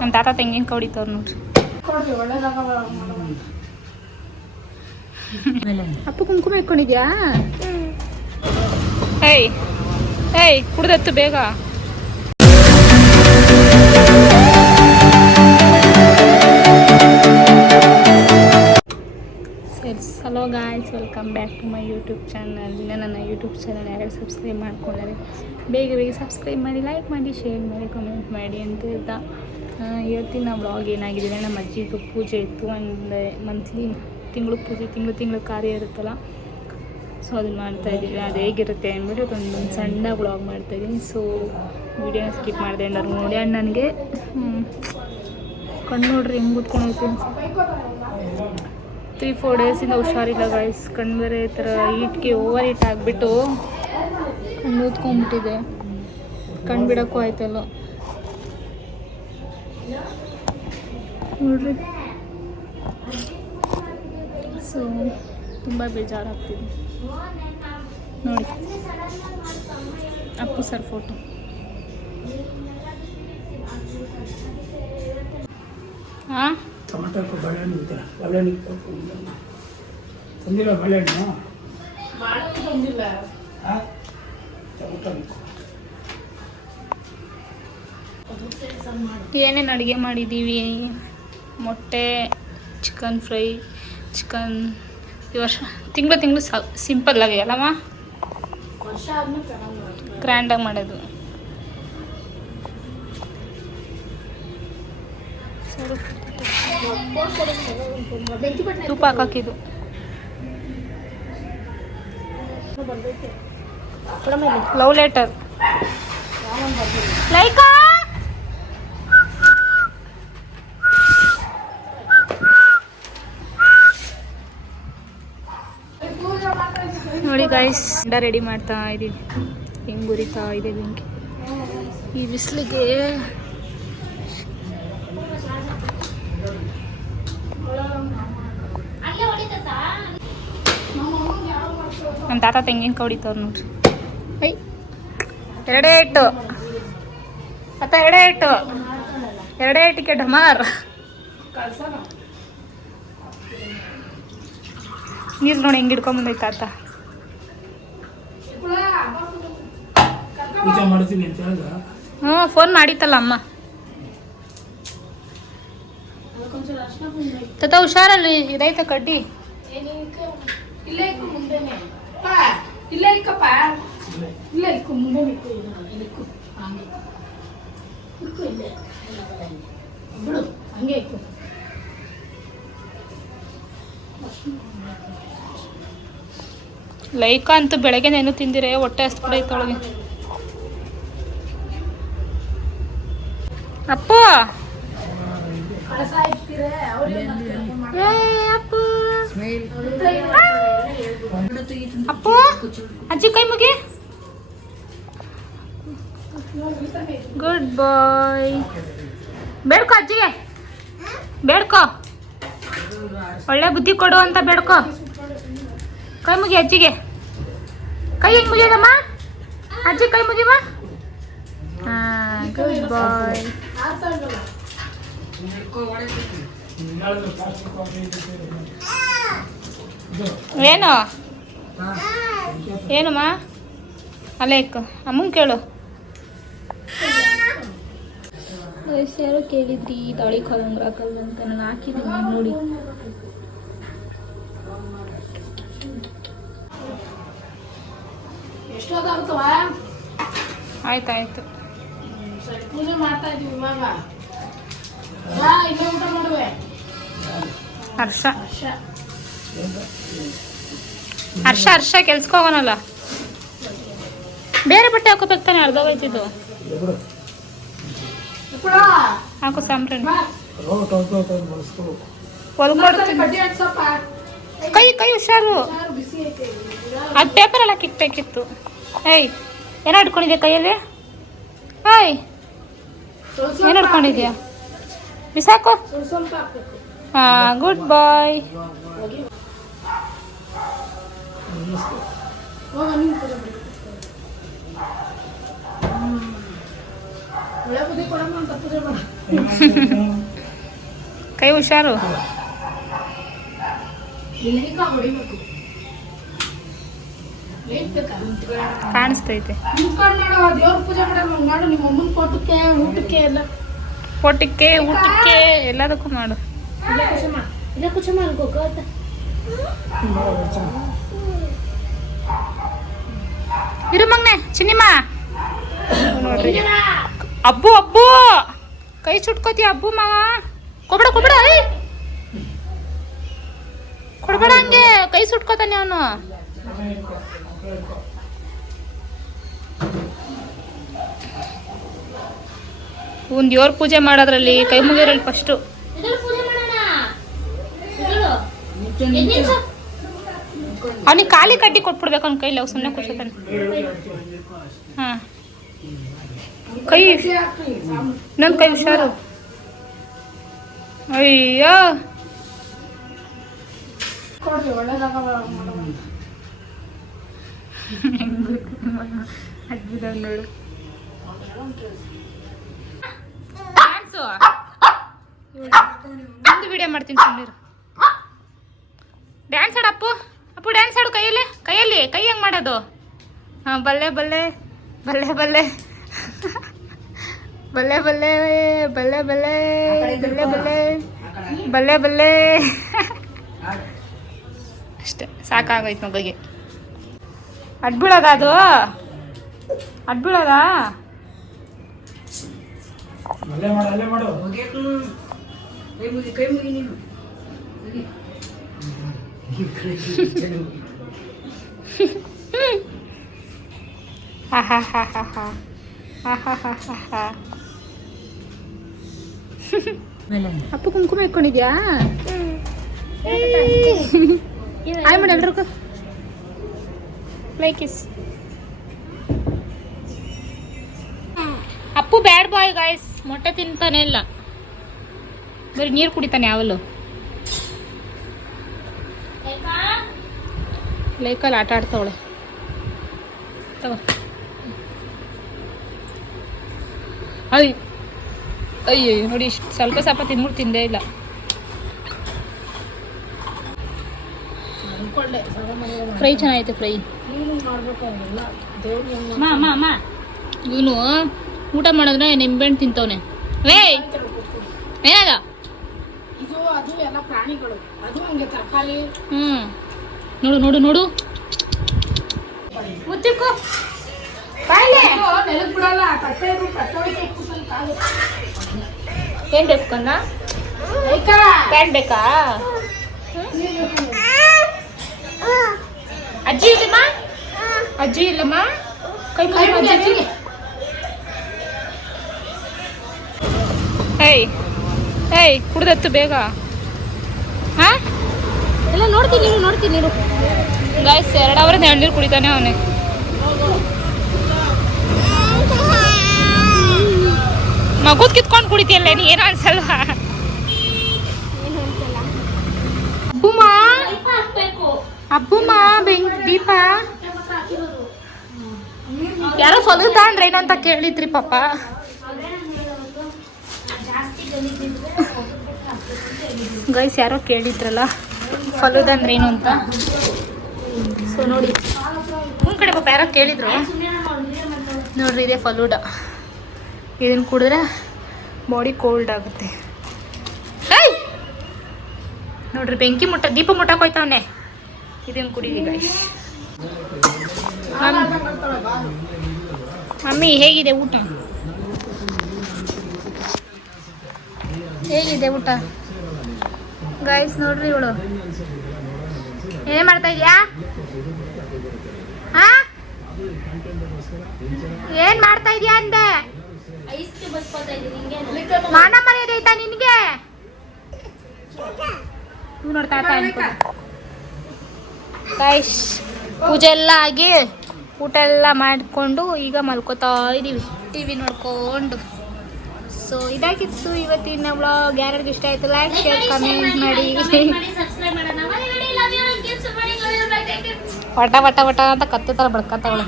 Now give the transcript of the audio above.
ನಮ್ಮ ತಾತ ತೆಂಗಿನಕಾಯಿ ಹೊಡಿತವ್ರು ನೋಡ್ರಿ. ಅಪ್ಪ ಕುಂಕುಮ ಇಟ್ಕೊಂಡಿದ್ಯಾ? ಏಯ್ ಏಯ್ ಕುಡ್ದತ್ತು ಬೇಗ. Hello guys, welcome back to my YouTube channel. ಇನ್ನು ನನ್ನ ಯೂಟ್ಯೂಬ್ ಚಾನಲ್ ಯಾರ್ಯಾರು ಸಬ್ಸ್ಕ್ರೈಬ್ ಮಾಡ್ಕೊಂಡ್ರೆ ಬೇಗ ಸಬ್ಸ್ಕ್ರೈಬ್ ಮಾಡಿ, ಲೈಕ್ ಮಾಡಿ, ಶೇರ್ ಮಾಡಿ, ಕಮೆಂಟ್ ಮಾಡಿ ಅಂತ ಹೇಳ್ತಾ ಇವತ್ತಿನ ವ್ಲಾಗ್ ಏನಾಗಿದೆ, ನಮ್ಮ ಅಜ್ಜಿದು ಪೂಜೆ ಇತ್ತು. ಅಂದರೆ ಮಂತ್ಲಿ ತಿಂಗಳು ಪೂಜೆ, ತಿಂಗಳು ಕಾರ್ಯ ಇರುತ್ತಲ್ಲ, ಸೊ ಅದನ್ನು ಮಾಡ್ತಾಯಿದ್ದೀವಿ. ಅದು ಹೇಗಿರುತ್ತೆ ಅಂದ್ಬಿಟ್ಟು ಒಂದು ಸಣ್ಣ ವ್ಲಾಗ್ ಮಾಡ್ತಾಯಿದ್ದೀನಿ. ಸೊ ವೀಡಿಯೋನ ಸ್ಕಿಪ್ ಮಾಡಿದೆ ಎಲ್ಲರೂ ನೋಡಿ. ಆ್ಯಂಡ್ ನನಗೆ ಕಣ್ಣು ನೋಡ್ರಿ ಹೆಂಗೆ ಕೂತ್ಕೊಂಡು ಹೋಗ್ತೀನಿ. 3-4 ಡೇಸಿಂದ ಹುಷಾರಿಲ್ಲ ಗೈಸ್. ಕಣ್ಣು ಬೇರೆ ಈ ಥರ ಹೀಟ್ಗೆ ಓವರ್ ಹೀಟ್ ಆಗಿಬಿಟ್ಟು ಕಣ್ಣು ಊದ್ಕೊಂಡ್ಬಿಟ್ಟಿದೆ. ಕಣ್ಣು ಬಿಡೋಕ್ಕೂ ಆಯ್ತಲ್ಲ ನೋಡ್ರಿ. ಸೊ ತುಂಬ ಬೇಜಾರಾಗ್ತಿದೆ ನೋಡಿ. Appu sir photo. ಹಾಂ ಟೊಮೆಟೊ ಬಾಳೆಹಣ್ಣು ಇರ್ತಾರೆ, ಬಾಳೆಹಣ್ಣು ತಂದಿಲ್ಲ. ಬಾಳೆಹಣ್ಣು ತಂದಿಲ್ಲ. ಏನೇನು ಅಡುಗೆ ಮಾಡಿದ್ದೀವಿ? ಮೊಟ್ಟೆ, ಚಿಕನ್ ಫ್ರೈ, ಚಿಕನ್. ಈ ವರ್ಷ ತಿಂಗಳು ಸಿಂಪಲ್ಲಾಗಿ ಅಲ್ಲಮ್ಮ, ಗ್ರ್ಯಾಂಡಾಗಿ ಮಾಡೋದು. ತುಪ್ಪ ಹಾಕಿದ್ದು ಲವ್ ಲೆಟರ್. ಲೈಕಾ ನೋಡಿ ಗೈಸ್, ರೆಡಿ ಮಾಡ್ತಾ ಇದ್ದೀವಿ. ಹೆಂಗೆ ಉರಿತಾ ಇದೆ ಬೆಂಕಿ ಈ ಬಿಸಿಲಿಗೆ. ನಮ್ಮ ತಾತ ತೆಂಗಿನಕಾಯಿ ಹೊಡಿತವ್ರು ನೋಡ್ರಿ. ಐ ಎರಡೇ ಇಟ್ಟು ಅತ್ತ, ಎರಡೇ ಇಟ್ಟಿಗೆ ಡಮಾರ್. ನೀರು ನೋಡಿ ಹೆಂಗೆ ಹಿಡ್ಕೊಂಬಂದೈತೆ ತಾತ. ಪೂಜೆ ಮಾಡ್ತೀವಿ ಅಂತ ಹೇಳಿದ. ಹ್ಞೂ, ಫೋನ್ ಮಾಡಿತ್ತಲ್ಲ ಅಮ್ಮ. ತಾತ ಹುಷಾರಲ್ಲಿ, ಇದೈತೆ ಕಡ್ಡಿ. ಲೈಕಾ ಅಂತೂ ಬೆಳಗ್ಗೆ ನೆನು ತಿಂದಿರೆ ಹೊಟ್ಟೆ ಅಷ್ಟು ಕೂಡ ಐತೊಳಗೆ. ಅಪ್ಪು ಅಪ್ಪು, ಅಜ್ಜಿ ಕೈ ಮುಗಿ. ಗುಡ್ ಬಾಯ್. ಬೇಡ್ಕೋ ಅಜ್ಜಿಗೆ, ಬೇಡ್ಕೋ, ಒಳ್ಳೆ ಬುದ್ಧಿ ಕೊಡು ಅಂತ ಬೇಡ್ಕೋ. ಕೈ ಮುಗಿ ಅಜ್ಜಿಗೆ. ಕೈ ಹೆಂಗೆ ಮುಗಿಯೋದಮ್ಮ? ಅಜ್ಜಿ ಕೈ ಮುಗಿವ. ಹಾಂ, ಗುಡ್ ಬಾಯ್. ಏನು ಏನಮ್ಮ? ಅಲೇಕ್ ಅಮ್ಮಂಗೆ ಕೇಳು. ಯಾರೋ ಕೇಳಿದ್ರಿ ತಾಳಿ ಕಲಂಗ್ರ ಹಾಕಲ್ಲ ಅಂತ, ನಾನು ಹಾಕಿದ್ದೀನಿ ನೋಡಿ. ಆಯ್ತಾಯ್ತು, ಪೂಜೆ ಮಾಡ್ತಾ ಇದೀವಿ ಇವಾಗ. ಊಟ ಮಾಡುವೆ. ಹರ್ಷ ಕೆಲ್ಸಕ್ಕೆ ಹೋಗೋನಲ್ಲ, ಬೇರೆ ಬಟ್ಟೆ ಹಾಕೋಬೇಕು ತಾನೆ, ಅರ್ಧೋಗೈತಿದ್ದು. ಹಾಕು ಸಾಂಬ್ರಾಣಿ. ಕೈ ಹುಷಾರು. ಅದು ಪೇಪರ್ ಎಲ್ಲ ಕಿಕ್ಬೇಕಿತ್ತು. ಏಯ್, ಏನೋ ಹಿಡ್ಕೊಂಡಿದ್ಯಾ ಕೈಯಲ್ಲಿ? ಏಯ್, ಏನು ಹಿಡ್ಕೊಂಡಿದ್ಯಾ? ಬಿಸಾಕು. ಹಾಂ, ಗುಡ್ ಬಾಯ್. ಒಳ್ಳೆ ಬುದ್ಧಿ ಕೊಡಮ್ಮ ಅಂತ ಪೂಜೆ ಮಾಡ. ಕೈ ಹುಷಾರು. ಇಲ್ಲಿಗ ಹೊಡಿಬೇಕು. ಲೇಟ್ ಬೇಕಾ? ಕಾಣಿಸ್ತೈತೆ. ನಿಂತ್ಕೊಂಡು ಮಾಡೋ ದೇವ್ರ ಪೂಜೆ ಮಾಡೋ ಮಾಡು. ನಿಮ್ಮ ಅಮ್ಮನ ಫೋಟೋಕ್ಕೆ ಊಟಕ್ಕೆ ಎಲ್ಲ ಊಟಕ್ಕೆ ಎಲ್ಲದಕ್ಕೂ ಮಾಡು. ಇಲ್ಲ ಕುಚಮ್ಮ ಅನ್ಕೋತ ಇರು ಮಗ್ನೆ ಚಿನ್ನಿಮ್ಮ ನೋಡ್ರಿ. ಅಬ್ಬು ಕೈ ಸುಟ್ಕೋತಿ ಅಬ್ಬು ಮಾವ. ಕೊಬೇಡ ಕೊಬೇಡ ಹಂಗೆ ಕೈ ಸುಟ್ಕೋತಾನೆ ಅವನು. ಒಂದು ದೇವ್ರ ಪೂಜೆ ಮಾಡೋದ್ರಲ್ಲಿ ಕೈ ಮುಗಿಯೋದ್ರಲ್ಲಿ ಫಸ್ಟು. ಅವನಿಗೆ ಖಾಲಿ ಕಟ್ಟಿ ಕೊಟ್ಬಿಡ್ಬೇಕು ಅವ್ನ ಕೈಲಿ. ಅವು ಸುಮ್ಮನೆ ಕೂರ್ಸೋತಾನೆ. ಹಾಂ ಕೈ ನನ್ನ ಕೈ ಹುಷಾರು. ಅಯ್ಯೋ ಕೊಡ್ರಿ ಒಳ್ಳೇದಾಗ ನೋಡು. ಒಂದು ವಿಡಿಯೋ ಮಾಡ್ತೀನಿ ಸುಮ್ಮನೆ. ಡ್ಯಾನ್ಸ್ ಆಡು ಅಪ್ಪು ಡ್ಯಾನ್ಸ್ ಆಡು. ಕೈಯಲ್ಲಿ ಕೈ ಹೆಂಗೆ ಮಾಡೋದು? ಹಾಂ ಬಲ್ಲೆ ಬಲ್ಲೆ ಬಲ್ಲೆ ಬಲ್ಲೆ ಬಲ್ಲೆ ಬಲ್ಲೆ ಬಲ್ಲೆ ಬಲ್ಲೆ ಬಲ್ಲೆ ಬಲ್ಲೆ ಬಲ್ಲೆ ಬಲ್ಲೆ. ಅಷ್ಟೆ ಸಾಕಾಗೋಯ್ತು ಮಗುಗೆ. ಅಡ್ಬೀಳೋದ ಅದು? ಅಡ್ಬೀಳೋದ? ಅಲ್ಲೇ ಮಾಡು. ಕೈ ಮುಗಿ ನೀನು. ಅಪ್ಪ ಕುಂಕುಮ ಇಟ್ಕೊಂಡಿದ್ಯಾ? ಆಯ್ ಮಾಡಿ ಎಲ್ರಿಗೂ ಲೈಕಿಸ್. ಅಪ್ಪು ಬ್ಯಾಡ್ ಬಾಯ್ ಗಾಯ್ಸ್. ಮೊಟ್ಟೆ ತಿಂತಾನೆ ಇಲ್ಲ, ಬರೀ ನೀರು ಕುಡಿತಾನೆ ಯಾವಲು. ಲೈಕಲ್ಲಿ ಆಟ ಆಡ್ತಾವಳೆ. ಅಯ್ಯೋ ನೋಡಿ ಇಷ್ಟು ಸ್ವಲ್ಪ ತಿಂದ್ಬಿಟ್ಟು ತಿಂದೇ ಇಲ್ಲ. ಫ್ರೈ ಚೆನ್ನಾಗೈತೆ ಫ್ರೈ. ಇವನು ಊಟ ಮಾಡಿದ್ರೆ ನಿಂಬೆಹಣ್ಣು ತಿಂತವನೆ. ಏನದ ಇದು ಅದು ಎಲ್ಲ ಪ್ರಾಣಿಗಳು. ಅದು ಹಂಗೆ ತರಕಾರಿ. ನೋಡು ಮುತ್ತಿಕ್ಕೋ ನೆಲಕ್ಕೆ ಬಿಡಲ್ಲ. ಏನ್ ಬೇಕು ಕನ್ನ? ಪ್ಯಾಂಟ್ ಬೇಕಾ? ಅಜ್ಜಿ ಇಲ್ಲಮ್ಮ ಕೈ ಅಜ್ಜಿ. ಏಯ್ ಕುಡ್ದತ್ತು ಬೇಗ. ಹಾ ಎಲ್ಲ ನೋಡ್ತೀನಿ ಗಾಯ್ಸ್. 2 ಅವರಿಂದ ಎಳ್ನೀರು ಕುಡಿತಾನೆ ಅವನೇ. ಮಗುದ್ ಕಿತ್ಕೊಂಡು ಕುಡಿತಿಯಲ್ಲ ನೀ, ಏನೋ ಅನ್ಸಲ್ವಾ? ಅಬ್ಬುಮ್ಮ ದೀಪ ಯಾರೋ ಫಲುದಾ ಅಂದ್ರೆ ಏನಂತ ಕೇಳಿದ್ರಿ ಪಾಪ. ಗೈಸ್ ಯಾರೋ ಕೇಳಿದ್ರಲ್ಲ ಫಲುದಾ ಅಂದ್ರೆ ಏನು ಅಂತ. ಸೊ ನೋಡಿ ಕಡೆ ಪಾಪ ಯಾರೋ ಕೇಳಿದ್ರು. ನೋಡ್ರಿ ಇದೆ ಫಲೂಡ. ಇದನ್ನು ಕುಡಿದ್ರೆ ಬಾಡಿ ಕೋಲ್ಡ್ ಆಗುತ್ತೆ. ನೋಡ್ರಿ ಬೆಂಕಿ ದೀಪ ಮುಟ್ಟಕ್ಕೆ ಹೋಯ್ತವನೆ. ಇದನ್ನು ಕುಡೀರಿ ಗೈಸ್. ಮಮ್ಮಿ ಹೇಗಿದೆ ಊಟ? ಗೈಸ್ ನೋಡ್ರಿ ಇವಳು ಏನ್ ಮಾಡ್ತಾ ಇದ್ಯಾ? ಏನ್ ಮಾಡ್ತಾ ಇದ್ಯಾ ಅಂದೆ? ಮಾನ ಮರ್ಯಾದೆ ಐತಾ ನಿನ್ಗೆ? ನೋಡ್ತಾ ಗೈಸ್ ಪೂಜೆ ಎಲ್ಲ ಆಗಿ ಊಟ ಎಲ್ಲ ಮಾಡಿಕೊಂಡು ಈಗ ಮಲ್ಕೋತಾ ಇದೀವಿ ಟಿವಿ ನೋಡ್ಕೊಂಡು. ಸೊ ಇದಾಗಿತ್ತು ಇವತ್ತಿನ ವ್ಲಾಗ್. ಯಾರಿಗೆ ಇಷ್ಟ ಆಯ್ತು ಲೈಕ್ ಶೇರ್ ಕಮೆಂಟ್ ಮಾಡಿ. ವಟ ಅಂತ ಕತ್ತೆ ಥರ ಬಡ್ಕತ್ತವಳೆ.